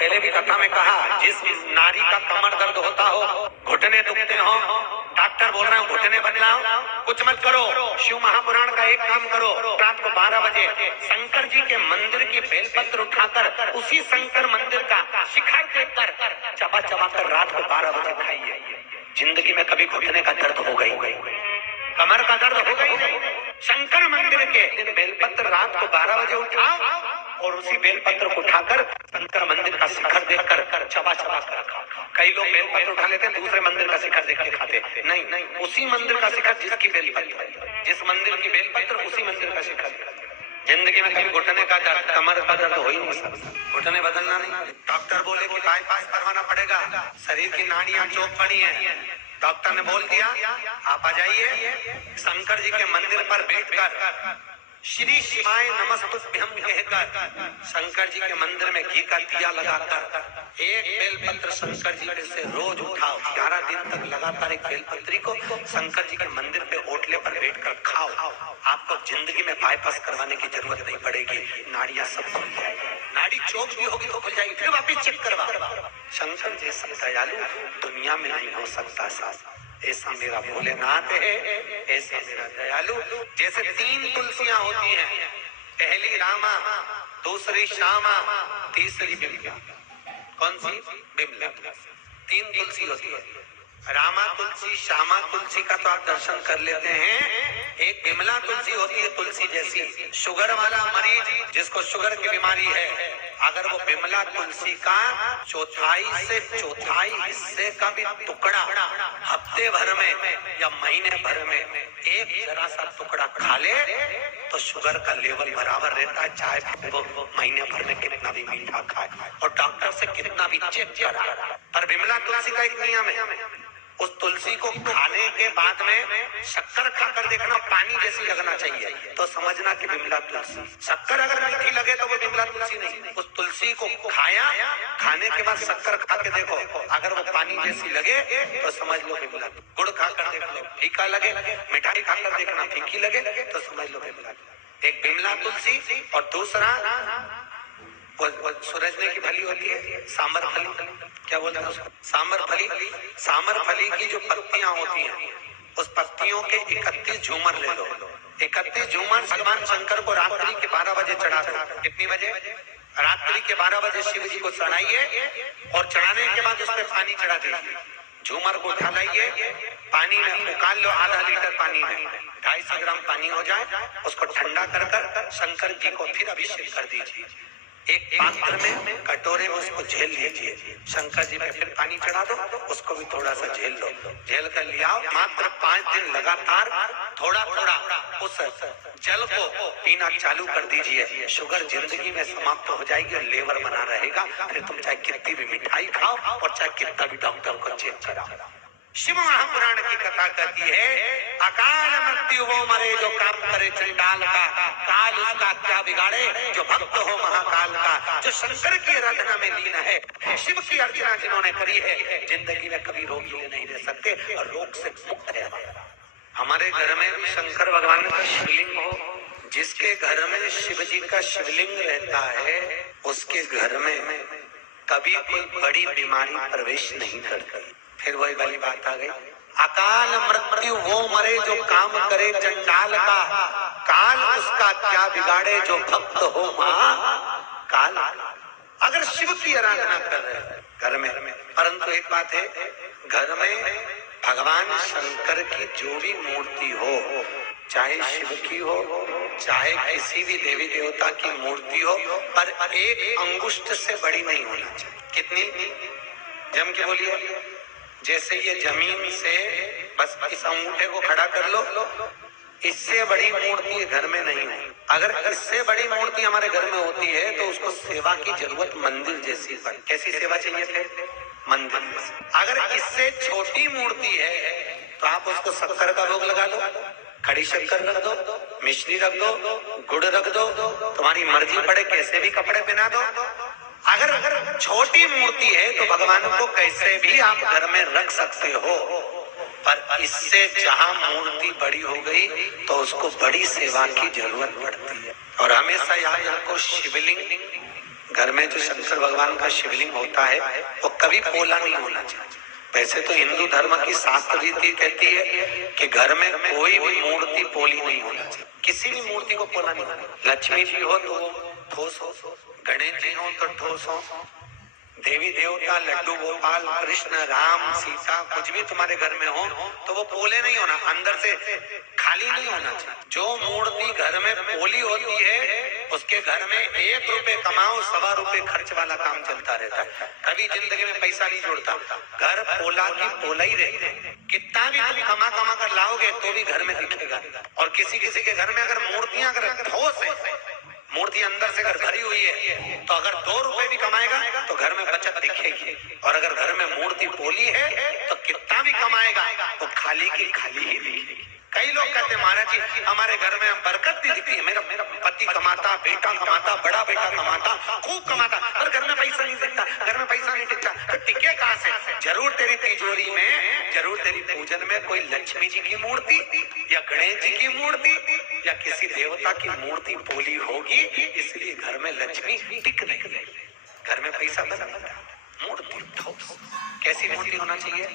पहले भी कथा में कहा, जिस नारी का कमर दर्द होता हो, घुटने दुखते हो, डॉक्टर बोल रहे हैं घुटने बदलाओ, कुछ मत करो, शिव महापुराण का एक काम करो, रात को 12 बजे शंकर जी के मंदिर की बेलपत्र उठाकर उसी शंकर मंदिर का शिखर देखकर चबा चबा कर रात को 12 बजे खाइए। जिंदगी में कभी घुटने का दर्द हो गई, कमर का दर्द हो गई नहीं। शंकर मंदिर के बेलपत्र रात को 12 बजे उठाओ और उसी बेलपत्र को उठाकर शंकर मंदिर का शिखर देखकर चबा चबा कर खाओ। कई लोग बेलपत्र उठा लेते हैं, दूसरे मंदिर का शिखर देख के खाते, नहीं, उसी मंदिर का शिखर जिसकी बेलपत्र, जिस मंदिर की बेलपत्र उसी मंदिर का शिखर। जिंदगी में कभी घुटने का दर्द, कमर का दर्द हो ही नहीं सकता, घुटने बदलना नहीं। डॉक्टर बोले कि बाईपास करवाना पड़ेगा, शरीर की नाड़ियां चौक पड़ी है, डॉक्टर ने बोल दिया आप आ जाइए, शंकर जी के मंदिर पर बैठकर श्री शिवाय नमस्तुभ्यम कहकर शंकर जी के मंदिर में घी का दिया लगाकर एक बेलपत्र शंकर जी से रोज उठाओ। 11 दिन तक लगातार एक बेलपत्री को शंकर जी के मंदिर पे ओटले पर बैठकर खाओ। आपको जिंदगी में बाईपास करवाने की जरूरत नहीं पड़ेगी, नाड़ियां सब खुल जाएगी, नाड़ी चौक भी होगी तो खुल जाएगी, फिर वापिस चेक करवा। शंकर जैसा दयालु दुनिया में नहीं हो सकता साहब, ऐसा मेरा भोलेनाथ है, ऐसा मेरा दयालु। जैसे 3 तुलसियां होती हैं, पहली रामा, दूसरी श्यामा, तीसरी बिमला। कौन सी? बिमला। 3 तुलसी होती है, रामा तुलसी, श्यामा तुलसी का तो आप दर्शन कर लेते हैं। एक बिमला तुलसी होती है तुलसी जैसी। शुगर वाला मरीज जिसको शुगर की बीमारी है, अगर वो बिमला तुलसी का चौथाई से चौथाई हिस्से का भी टुकड़ा हफ्ते भर में या महीने भर में एक जरा सा टुकड़ा खा ले तो शुगर का लेवल बराबर रहता है, चाहे वो महीने भर में कितना भी मीठा खाए और डॉक्टर से कितना भी चेक करा। पर बिमला तुलसी का एक नियम है, उस तुलसी को खाने के बाद में शक्कर खाकर देखना पानी जैसी लगना चाहिए, तो समझना कि बिमला तुलसी। शक्कर अगर मीठी लगे तो वो बिमला तुलसी नहीं। उस तुलसी को खाया, खाने के बाद शक्कर खा के देखो, अगर वो पानी जैसी लगे तो समझ लो बिमला। गुड़ खाकर देख लो, फीका लगे, मिठाई खाकर देखना फीकी लगे तो समझ लो बिमला। एक बिमला तुलसी और दूसरा वो सूरजने की फली होती है, सांबर फली, क्या बोलते हैं उसको? सांबर फली। सांबर फली की जो पत्तियां होती हैं, उस पत्तियों के 31 झूमर ले लो। 31 झूमर भगवान शंकर को रात्रि के 12 बजे चढ़ा दो। कितनी बजे? रात्रि के 12 बजे शिव जी को चढ़ाइए और चढ़ाने के बाद उस पर पानी चढ़ा दीजिए। झूमर को उठा लाइए, पानी में उकाल लो, आधा लीटर पानी में 250 ग्राम पानी हो जाए, उसको ठंडा कर कर शंकर जी को फिर अभिषेक कर दीजिए। एक पात्र में, कटोरे में उसको झेल लीजिए, शंकर जी पे फिर पानी चढ़ा दो, उसको भी थोड़ा सा झेल लो, झेल कर लिया। मात्र 5 दिन लगातार थोड़ा थोड़ा उस जल को पीना चालू कर दीजिए। शुगर जिंदगी में समाप्त हो जाएगी और लेवर बना रहेगा। फिर तुम चाहे कितनी भी मिठाई खाओ और चाहे कितना भी डॉक्टर को चेक कराओ। शिव महापुराण की कथा कहती है, अकाल मृत्यु हो मरे जो काम करे चंडाल का, काल उसका क्या बिगाड़े जो भक्त हो महाकाल का। जो शंकर की आराधना में लीन है, शिव की अर्चना जिन्होंने करी है, जिंदगी में कभी रोग नहीं रह सकते और रोग से मुक्त है। हमारे घर में भी शंकर भगवान का शिवलिंग हो, जिसके घर में शिव जी का शिवलिंग रहता है, उसके घर में कभी कोई बड़ी बीमारी प्रवेश नहीं करती। फिर वही वाली बात आ गई, अकाल मृत्यु वो मरे जो काम करे चंडाल का, काल उसका क्या बिगाड़े जो भक्त हो महाकाल। अगर शिव की आराधना कर रहे हैं घर में, परंतु एक बात है, घर में भगवान शंकर की जो भी मूर्ति हो, चाहे शिव की हो चाहे किसी भी देवी देवता की मूर्ति हो, पर एक अंगुष्ठ से बड़ी नहीं होनी चाहिए। कितनी? जम के बोलिए। जैसे ये जमीन से बस इस अंगूठे को खड़ा कर लो, इससे बड़ी मूर्ति घर में नहीं है। अगर इससे बड़ी मूर्ति हमारे घर में होती है तो उसको सेवा की जरूरत मंदिर जैसी है। कैसी सेवा चाहिए फिर? मंदिर जैसी। अगर इससे छोटी मूर्ति है तो आप उसको शक्कर का भोग लगा दो, खड़ी शक्कर रख दो, मिश्री रख दो, गुड़ रख दो, तुम्हारी मर्जी पड़े कैसे भी कपड़े पहना दो। अगर छोटी मूर्ति है तो भगवान को कैसे भी आप घर में रख सकते हो, पर इससे जहां मूर्ति बड़ी हो गई तो उसको बड़ी सेवा की जरूरत पड़ती है। और हमेशा याद रखो, शिवलिंग घर में जो शंकर भगवान का शिवलिंग होता है वो कभी पोला नहीं होना चाहिए। वैसे तो हिंदू धर्म की शास्त्र रीति कहती है कि घर में कोई भी मूर्ति पोली नहीं होना चाहिए, किसी भी मूर्ति को पोला नहीं होना। लक्ष्मी जी हो तो ठोस हो, गणेश जी हो तो ठोस हो, देवी देवता, लड्डू गोपाल, कृष्ण, राम, सीता, कुछ भी तुम्हारे घर में हो तो वो पोले नहीं होना, अंदर से खाली नहीं होना चाहिए। जो मूर्ति घर में पोली होती है उसके घर में 1 रुपए कमाओ 1.25 रुपए खर्च वाला काम चलता रहता है, कभी जिंदगी में पैसा नहीं जोड़ता। घर पोला की पोला ही रहते हैं, कितना भी तुम कमा कमा कर लाओगे तो भी घर में दिखेगा। और किसी किसी के घर में अगर मूर्तियां अगर ठोस है, मूर्ति अंदर से अगर भरी हुई है तो अगर 2 रुपए भी कमाएगा तो घर में बचत दिखेगी। और अगर घर में मूर्ति पोली है तो कितना भी कमाएगा तो खाली की खाली ही दिखेगी। कई लोग कहते हैं महाराज जी हमारे घर में बरकत नहीं दिखती है, मेरा पति कमाता, बेटा कमाता, बड़ा बेटा कमाता, खूब कमाता, पर घर में पैसा नहीं दिखता, घर में पैसा नहीं दिखता, तो टिके कहां से? जरूर तेरी तिजोरी में, जरूर तेरी पूजन में कोई लक्ष्मी जी की मूर्ति या गणेश जी की मूर्ति या किसी देवता की मूर्ति पोली होगी, इसलिए घर में लक्ष्मी टिक नहीं रही, घर में पैसा बन। मूर्ति ठोस, कैसी मूर्ति होना चाहिए?